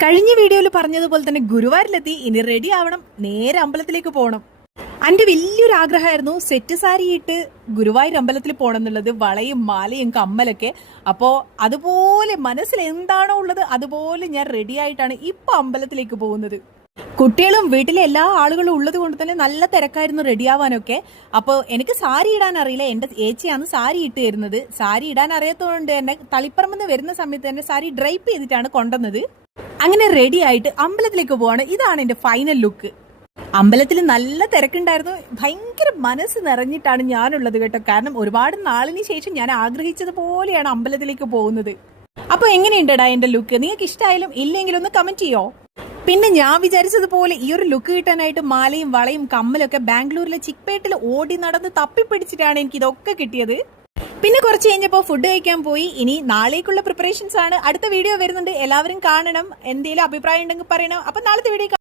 കഴിഞ്ഞ വീഡിയോയിൽ പറഞ്ഞതുപോലെ തന്നെ ഗുരുവായൂരിലെത്തി. ഇനി റെഡി ആവണം, നേരെ അമ്പലത്തിലേക്ക് പോകണം. എൻ്റെ വലിയൊരു ആഗ്രഹമായിരുന്നു സെറ്റ് സാരിയിട്ട് ഗുരുവായൂർ അമ്പലത്തിൽ പോകണം എന്നുള്ളത്. വളയും മാലയും കമ്മലൊക്കെ. അപ്പോൾ അതുപോലെ മനസ്സിൽ എന്താണോ ഉള്ളത് അതുപോലെ ഞാൻ റെഡി ആയിട്ടാണ് ഇപ്പൊ അമ്പലത്തിലേക്ക് പോകുന്നത്. കുട്ടികളും വീട്ടിലെ എല്ലാ ആളുകളും ഉള്ളത് കൊണ്ട് തന്നെ നല്ല തിരക്കായിരുന്നു റെഡിയാവാനൊക്കെ. അപ്പോൾ എനിക്ക് സാരി ഇടാൻ അറിയില്ല. എൻ്റെ ഏച്ചിയാണ് സാരി ഇട്ട് തരുന്നത്. സാരി ഇടാൻ അറിയാത്തതുകൊണ്ട് തന്നെ തളിപ്പറമ്പെന്ന് വരുന്ന സമയത്ത് തന്നെ സാരി ഡ്രൈപ്പ് ചെയ്തിട്ടാണ് കൊണ്ടുവന്നത്. അങ്ങനെ റെഡി ആയിട്ട് അമ്പലത്തിലേക്ക് പോവാണ്. ഇതാണ് എൻ്റെ ഫൈനൽ ലുക്ക്. അമ്പലത്തിൽ നല്ല തിരക്കുണ്ടായിരുന്നു. ഭയങ്കര മനസ്സ് നിറഞ്ഞിട്ടാണ് ഞാനുള്ളത് കേട്ടോ. കാരണം ഒരുപാട് നാളിന് ശേഷം ഞാൻ ആഗ്രഹിച്ചതുപോലെയാണ് അമ്പലത്തിലേക്ക് പോകുന്നത്. അപ്പോൾ എങ്ങനെയുണ്ടടാ എൻ്റെ ലുക്ക്? നിങ്ങൾക്ക് ഇഷ്ടമായാലും ഇല്ലെങ്കിലും ഒന്ന് കമന്റ് ചെയ്യോ. പിന്നെ ഞാൻ വിചാരിച്ചതുപോലെ ഈ ഒരു ലുക്ക് കിട്ടാനായിട്ട് മാലയും വളയും കമ്മലൊക്കെ ബാംഗ്ലൂരിലെ ചിക്പേട്ടിൽ ഓടി നടന്ന് തപ്പിപ്പിടിച്ചിട്ടാണ് എനിക്ക് ഇതൊക്കെ കിട്ടിയത്. പിന്നെ കുറച്ച് കഴിഞ്ഞപ്പോൾ ഫുഡ് കഴിക്കാൻ പോയി. ഇനി നാളേക്കുള്ള പ്രിപ്പറേഷൻസ് ആണ്. അടുത്ത വീഡിയോ വരുന്നുണ്ട്, എല്ലാവരും കാണണം. എന്തെങ്കിലും അഭിപ്രായം ഉണ്ടെങ്കിൽ പറയണം. അപ്പൊ നാളത്തെ വീഡിയോ